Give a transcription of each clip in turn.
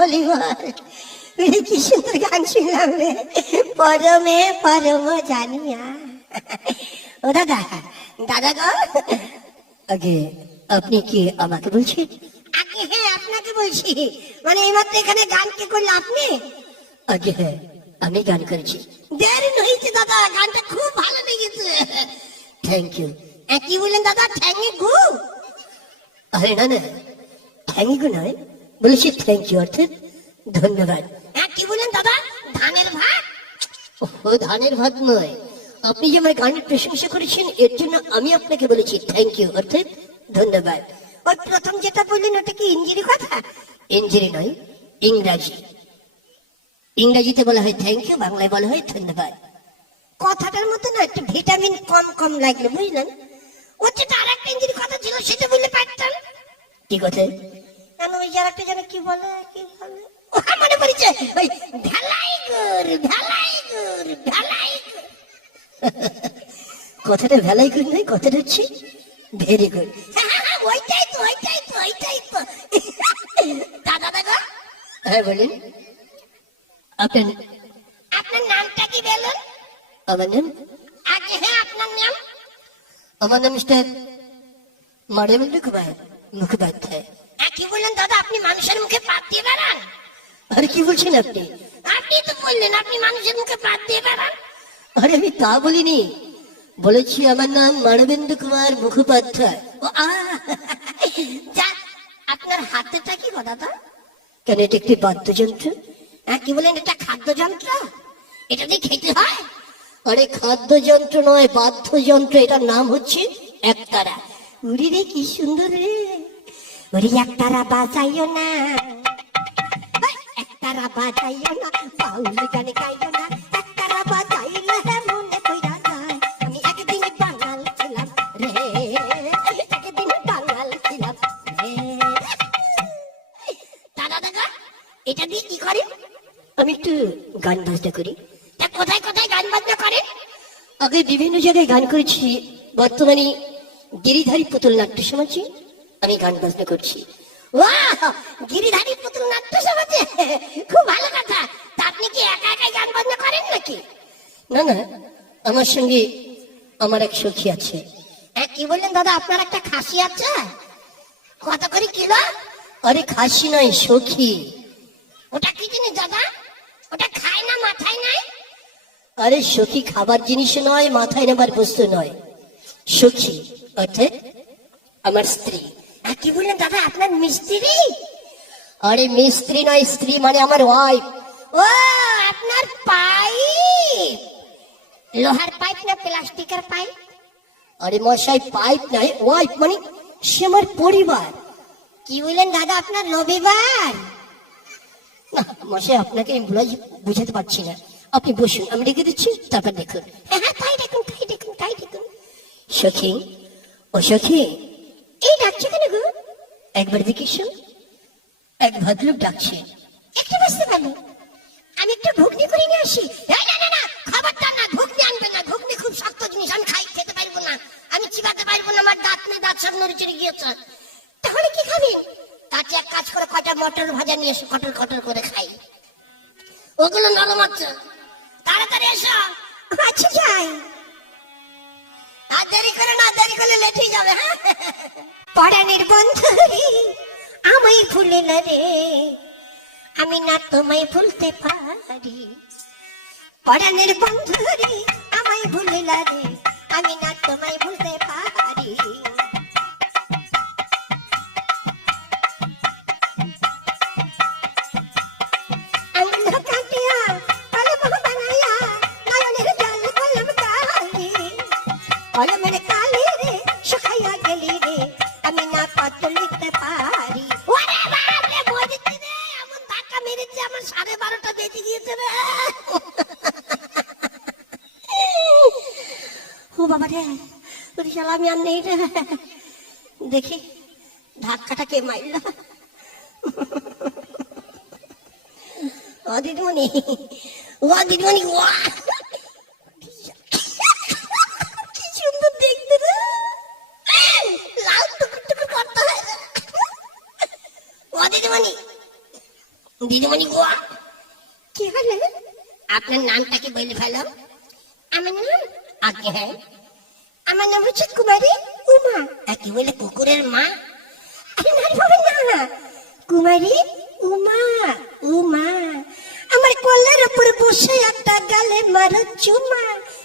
বলি বল, কি সুন্দর গান শুনলাম রে, পরমে পরম জানিয়া। ও দাদা, দাদা গো। আগে আপনি কি আমাকে বলছেন? আগে হ্যাঁ, আপনাকে বলছি। মানে এইমাত্র এখানে গান কে করলে আপনি? আগে হ্যাঁ, আমি গান করেছি। দেরি হয়েছে দাদা, গানটা খুব ভালো লেগেছে। Thank you. কি বললেন দাদা? Thank you? আরে না না, থ্যাংক ইউ নয়, বলেছি থ্যাংক ইউ অর্থাৎ ধন্যবাদ। কি বললেন দাদা? ধানের ভাত? ও ধানের ভাত নয়, আপনি যে আমার গানের প্রশংসা করেছেন এর জন্য আমি আপনাকে বলেছি থ্যাংক ইউ অর্থাৎ ধন্যবাদ। ওই প্রথম যেটা বললেন ওটা কি ইংরেজি কথা? ইংরেজি নয়, ইংরাজি। ইংরাজিতে বলা হয় থ্যাংক ইউ, বাংলায় বলা হয় ধন্যবাদ। কথাটার মতো না একটু ভিটামিন কম কম লাগলো, বুঝলেন? ও যেটা আর একটা ইংরেজি কথা ছিল সেটা বললে পারতাম। কি কথা? ওই যার একটা যেন কি বলে, কি বলে মনে পড়েছে, ওই ভেলাইগুর, ভেলাইগুর, ভেলাইগুর। কথাটা ভেলাইগুর নয়, কথাটা হচ্ছে ভেরি গুড। ওইটাই তো, ওইটাই তো, ওইটাই তো। দাদা দাদা, হ্যাঁ বলেন। আপনার আপনার নামটা কি বলুন? আমার নাম? আগে হ্যাঁ, আপনার নাম? আমার নাম মিস্টার মানবেন্দ্র কুমার মুখোপাধ্যায়। কি বললেন দাদা? আপনি মানুষের মুখে পাত দিয়ে বেড়ান? আরে কি বলছেন আপনি? আপনি তো বললেন আপনি মানুষের মুখে পাত দিয়ে বেড়ান। আরে আমি তা বলিনি, বলেছি আমার নাম মানবেন্দ্র কুমার মুখোপাধ্যায়। ও যা, আপনার হাতেটা কি গো দাদা? কেন, এটা একটি বাদ্যযন্ত্র। কি বলেন? এটা খাদ্যযন্ত্র? এটা দিয়ে খেতে হয়? আরে খাদ্যযন্ত্র নয়, বাদ্যযন্ত্র। এটার নাম হচ্ছে একতারা। উড়ি রে, কি সুন্দর রে। ওরে একতারা বাজাইও না, একতারা বাজাইও না, বাউল গান গাইও না, একতারা বাজাইলে মনে কইরা যায় আমি একদিন বাঙাল ছিলাম রে, একদিন বাঙাল ছিলাম রে। দাদা দাদা, এটা দিয়ে কি করে? আমি একটু গান বাজনা করি। তা কোথায় কোথায় গান বাজনা করে? আগে বিভিন্ন জায়গায় গান করেছি, বর্তমানে গিরিধারী পুতুল নাট্য সমাজে আমি গান বাজনা করছি। গিরিধারী পুতুল নাট্য সমাজে? খুব ভালো কথা। তা আপনি কি একা একাই গান বাজনা করেন নাকি? না না, আমার সঙ্গে আমার এক সখী আছে। কি বললেন দাদা? আপনার একটা খাসি আছে? কত করে কিলো? আরে খাসি নয়, সখী। ওটা কি জিনিস দাদা? ওটা খায় না, মাথায় নাই? আরে সখী খাবার জিনিস নয়, মাথায় নেবার বস্তু নয়। সখী অর্থাৎ আমার স্ত্রী। কি বললেন দাদা? আপনার মিস্ত্রি? আরে মিস্ত্রি নয়, স্ত্রী মানে আমার ওয়াইফ। ও আপনার পাইপ? লোহার পাইপ না প্লাস্টিকের পাইপ? আরে মশাই, পাইপ নয়, ওয়াইফ মানে সে আমার পরিবার। কি বললেন দাদা? আপনার রবিবার? না মশাই, আপনাকে আমি বুঝাতে পারছি না। আপনি বসুন, আমি রেখে দিচ্ছি, তারপর দেখুন। হ্যাঁ তাই দেখুন, তাই দেখুন, তাই দেখুন। সখী, ও সখী, এই ডাকছে কেন গো? একবার দেখিস, এক ভদ্রলোক ডাকছে। একটু বুঝতে পারলো, আমি একটু ঘুগনি করে নিয়ে আসি। না না না, খাবারটা না, ঘুগনি আনবে না। ঘুগনি খুব শক্ত জিনিস, আমি খেতে পারবো না, আমি চিবাতে পারবো না, আমার দাঁত নেই, দাঁত সব নড়ে চড়ে গিয়েছে। তাহলে কি খাবেন? তাতে এক কাজ করে কয়টা মটর ভাজা নিয়ে এসে কটর কটর করে খাই, ওগুলো নরম আছে। তাড়াতাড়ি এসো। আচ্ছা যাই। আর দেরি করে না, দেরি করলে লেট হয়ে যাবে। হ্যাঁ, পরাণের বন্ধু রে আমায় ভুলে না রে, আমি না তোমায় ভুলতে পারি। পরাণের বন্ধু রে আমায় ভুলে না রে, আমি না তোমায় ভুলতে পারি। কলমের কালি রে শুকাইয়া গেলি রে, আমি না পত্র লিখতে পারি। ওরে বাপ রে, বলেছি রে, এমন ধাক্কা মেরেছে আমার 12:30 বেজে গিয়েছে রে। ও বাবা রে, ওরে শালা আমি আর নেই রে। দেখি ধাক্কাটা কে মারল। ও দিদিমণি, ও দিদিমণি, ও দিদিমণি গো, কি হলো? আপনার নামটা কি বলে ফেলো? আমার নাম? আগে হ্যাঁ, আমার নাম হচ্ছে কুমারী উমা। কি বলে কুকুরের মা? আরে না বাবা না, কুমারী উমা। উমা আমার কলার উপর বসে একটা গালে মারো চুমা।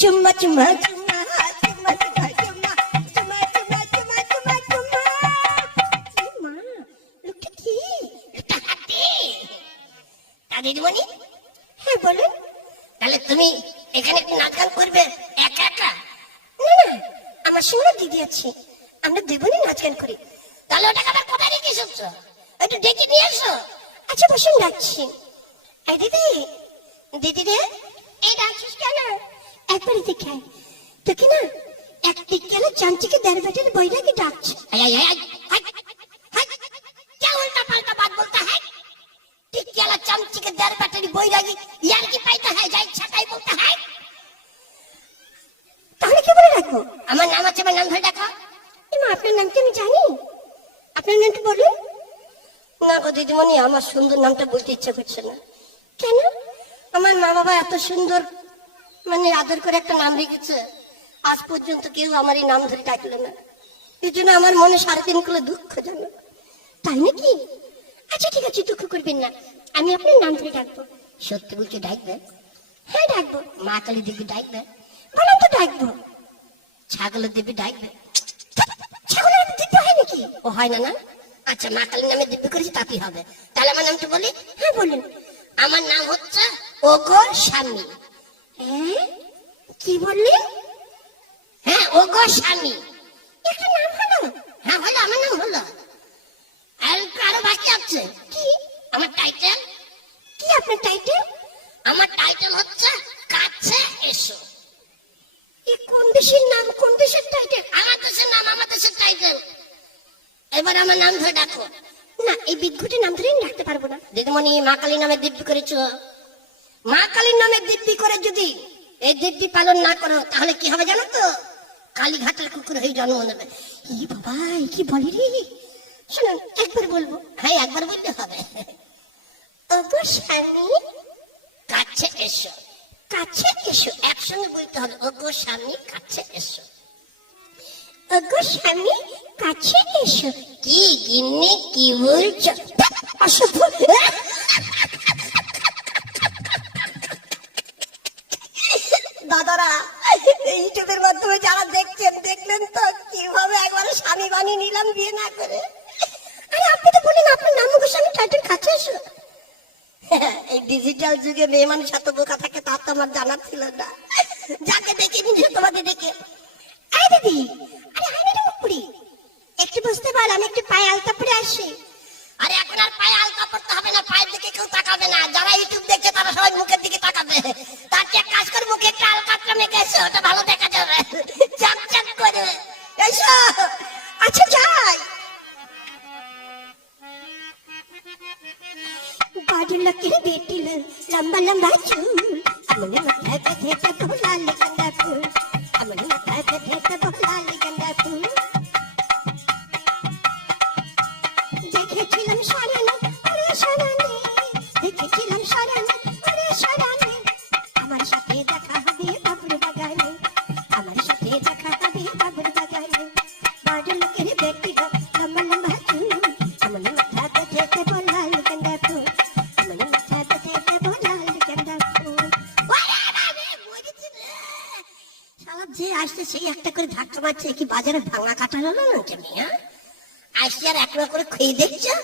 চুম্মা চুমা চুমা চুমা চুমা চুমা চুমা চুমা চুমা চুমা চুমা। মা লোকটা কি? লোকটা হাতি। তা দিদিমণি? হ্যাঁ বলুন। তাহলে তুমি এখানে একটু নাচ গান করবে একা একা? না না, আমার সঙ্গে দিদি আছে, আমরা দুজনেই নাচ গান করি। তাহলে ওটাকে আবার কোথায় রেখে এসেছো? একটু ডেকে নিয়ে এসো। আচ্ছা বসুন, ডাকছি। এই দিদি, দিদি রে, এই ডাকছিস কেন? একবারই দেখায় তোকে না, এক টিকেলে চামচিকে দেড় বেটের বইটাকে ডাকছে। উল্টা পাল্টা বাদ বলতে হয়। টিকেলা চামচিকে দেড় বেটের বইটাকে ইয়ার কি পাইতে হয়, যাই ছাটাই বলতে হয়। তাহলে কি বলে রাখবো? আমার নাম আছে, আমার নাম ধরে ডাকা। এমা আপনার নাম কি আমি জানি? আপনার নামটা বলুন। না গো দিদিমণি, আমার সুন্দর নামটা বলতে ইচ্ছা করছে না। কেন? আমার মা বাবা এত সুন্দর মানে আদর করে একটা নাম রেখেছে, আজ পর্যন্ত কেউ আমার এই নাম ধরে ডাকলো না। এই জন্য আমার মনে 3.5 কিলো দুঃখ জানো। তাই নাকি? আচ্ছা ঠিক আছে, দুঃখ করবেন না, আমি আপনার নাম ধরে ডাকবো। সত্যি বলছি ডাকবে? হ্যাঁ ডাকবো। মা কালী দেবী ডাকবে? বললাম তো ডাকবো। ছাগলের দেবী ডাকবে? ছাগলের দিব্য হয় নাকি? ও হয় না না? আচ্ছা মা কালীর নামে দিব্য করেছি, তাতেই হবে। তাহলে আমার নামটা বলি? হ্যাঁ বলুন। আমার নাম হচ্ছে ওগো স্বামী। কি বললেন? হ্যাঁ ওগো স্বামী। একটা নাম হলো? হ্যাঁ হলো, আমার নাম হলো। আরো বাকি আছে। কি? আমার টাইটেল। কি আপনার টাইটেল? আমার টাইটেল হচ্ছে কাছে এসো। কোন দেশের নাম, কোন দেশের টাইটেল? আমার দেশের নাম, আমার দেশের টাইটেল। এবার আমার নাম ধরে ডাকো। না, এই বিদ্যুটি নাম ধরে ডাকতে পারবো না। দিদিমণি মা কালীর নামে দিব্যি করেছো, মা কালীর নামে দিব্যি করে যদি এই দিব্যি পালন না করো তাহলে কি হবে জানো তো? কালীঘাটের কুকুর হয়ে জন্ম নেবে। ই বাবা, কি বলি রে? শুনুন একবার বলবো। হ্যাঁ একবার বলতে হবে। ওগো স্বামী কাছে এসো। কাছে এসো একসঙ্গে বলতে হবে। ওগো স্বামী কাছে এসো। ওগো স্বামী কাছে এসো। কি গিন্নি কি বলছো? অসভ্য। দাদারা ইউটিউবের মাধ্যমে যারা দেখছেন, দেখলেন তো কিভাবে একবারে স্বামী বানিয়ে নিলাম বিয়ে না করে। আরে আপনি তো বলেন আপনার নাম ওগো স্বামী টাইটেল কাছে এসো। এই ডিজিটাল যুগে মেয়ে মানুষ এত বোকা থাকে তা তো আমার জানা ছিল না। যাকে দেখে নিজে তোমাকে দেখে। আরে দিদি, আরে আমি না মুখপুরি, একটু বুঝতে পার, আমি একটু পায়ে আলতা পরে আসি। আরে এখন আর পায়ে আলতা পড়তে হবে না, পায়ের দিকে কেউ তাকাবে না। যারা ইউটিউব দেখছে তারা সবাই মুখের দিকে তাকাবে। তার চেয়ে কাজ করে মুখে একটা আলকাতরা মেখে এসো, ওটা ভালো দেখা যাবে চকচক করে। এসো। আচ্ছা যাই। বাদুল্লাকের বেটি লম্বা লম্বা চুল, আমনে মাথা কাঁধে তো লাল গেন্দা ফুল, আমনে মাথা কাঁধে তো লাল গেন্দা ফুল। দেখেছিলাম সারানো আরে সারানে, দেখেছিলাম সারানো আরে সারানে। আমার সাথে দেখা হবে বাবুর বাগানে, আমার সাথে দেখা হবে বাবুর বাগানে। বাদুল্লাকের বেটি লম্বা লম্বা চুল, আমনে মাথা কাঁধে তো লাল গেন্দা ফুল, আমনে মাথা কাঁধে তো লাল গেন্দা ফুল। শালা যে আসছে সেই একটা করে ধাক্কা মারছে। কি বাজারে ভাঙা কাটা হলো না কেমনি? হ্যাঁ আসছি আর একটা করে খেয়ে দেখছো।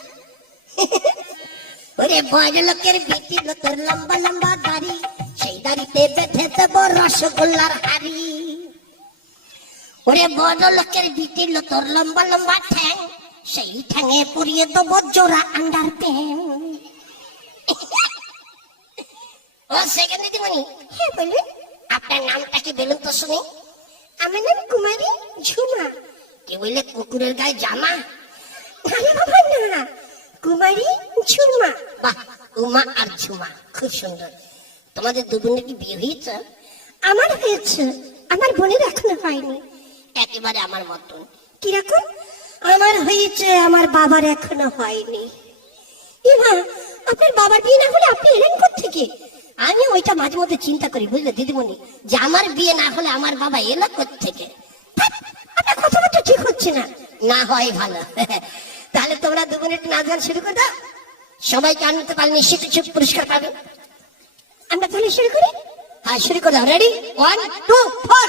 ওরে বড় লোকের বেটি তোর লম্বা লম্বা দাড়ি, সেই দাড়িতে বেঁধে দেবো রসগোল্লার হাড়ি। ওরে বড় লোকের বেটি তোর লম্বা লম্বা ঠ্যাং, সেই ঠ্যাঙে পরিয়ে দেবো জোড়া আন্ডার প্যান্ট। ও সেকেন্ড দিদিমণি। হ্যাঁ বলুন। আপনার নামটা কি বলুন তো শুনি? আমার নাম কুমারী ঝুমা। কি বললে? কুকুরের গায়ে জামা? আরে বাবা না, কুমারী ঝুমা। বাহ, উমা আর ঝুমা খুব সুন্দর। তোমাদের দু বোনের কি বিয়ে হয়েছে? আমার হয়েছে, আমার বোনের এখনো হয়নি। একেবারে আমার মতন। কিরকম? আমার হয়েছে, আমার বাবার এখনো হয়নি। এমা আপনার বাবার বিয়ে না হলে আপনি এলেন কোত্থেকে? আমি ওইটা মাঝে মধ্যে চিন্তা করি, বুঝলে দিদিমণি, যে আমার বিয়ে না হলে আমার বাবা এলো কোত্থেকে। আপনার কথাবার্তা ঠিক হচ্ছে না। না হয় ভালো। তাহলে তোমরা 2 মিনিট নাচ গান শুরু করে দাও, সবাইকে আনতে পারলে নিশ্চিত কিছু পুরস্কার পাবে। আমরা তাহলে শুরু করি। হ্যাঁ, শুরু করে দাও। রেডি, 1 2 4।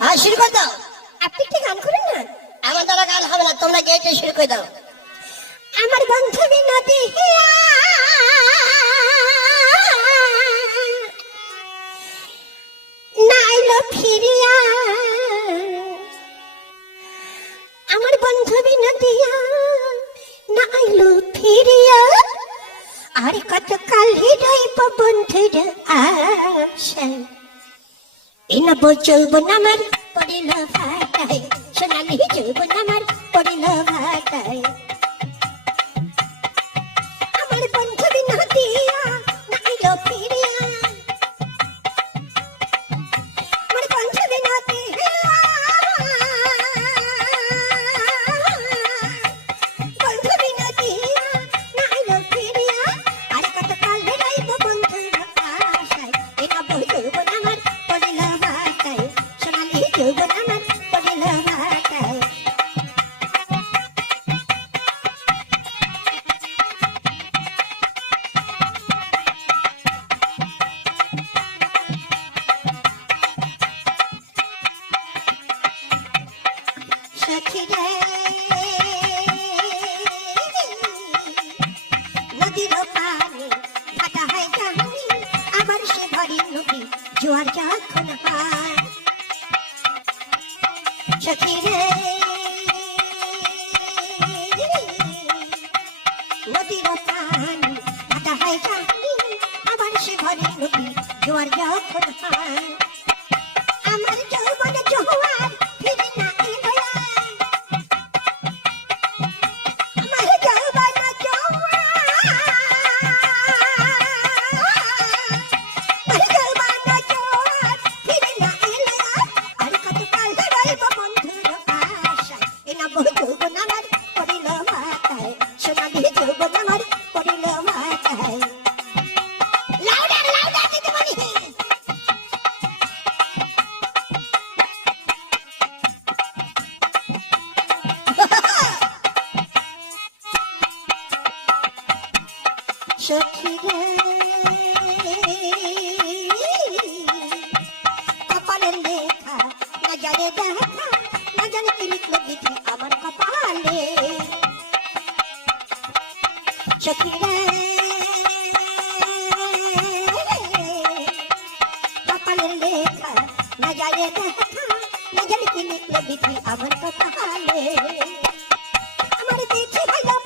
হ্যাঁ, শুরু করে দাও। আপনি কি গান করেন না? আমার দ্বারা গান হবে না, তোমরা গেয়ে শুরু করে দাও। আমার বান্ধবী নদী নাইলো ফিরিয়া, আমার বান্ধবী নদিয়া নাইলো ফিরিয়া, আর কত কাল হৃদয় বন্ধুর আশা, এনা যৌবন আমার পড়িল ভাটায়, সোনালি যৌবন আমার পড়িল ভাটায়। আমার বান্ধবী নদিয়া নাইলো ফিরিয়া, আমার বান্ধবী নদিয়া, বান্ধবী নদিয়া নাইলো ফিরিয়া, আর কত কাল হৃদয় বন্ধুর আশায়, এনা যৌবন আমার পড়িল ভাটায়, সোনালি যৌবন আমার পড়িল ভাটায়। সখী রে নদীর পানি ফাটা হয় জানি, আবার সে ভরি নদী জোয়ার যখন হয়। সখী রে নদীর পানি ফাটা হয় জানি, আবার সে ভরি নদী জোয়ার যখন হয়। আমার যৌবনে জোয়ার ফিরে না এলো, আমার যৌবনে জোয়ার, আমার যৌবনে জোয়ার ফিরে না এলো, আর কত কাল রইব বন্ধুর আশায়, এনা বহু যৌবন আমার পড়িল ভাটায়, সোনালি যৌবন আমার পড়িল ভাটায়। লাউডার লাউডার দিদিমণি। সখী রে কপালের লেখা না জানে দেখা, না জানে কি লিখলো বিধি আমার কপালে। সখী রে কপালের লেখা না জানে দেখা, না জানে কি লিখলো বিধি আমার কপালে। আমার দেখি ভাইয়া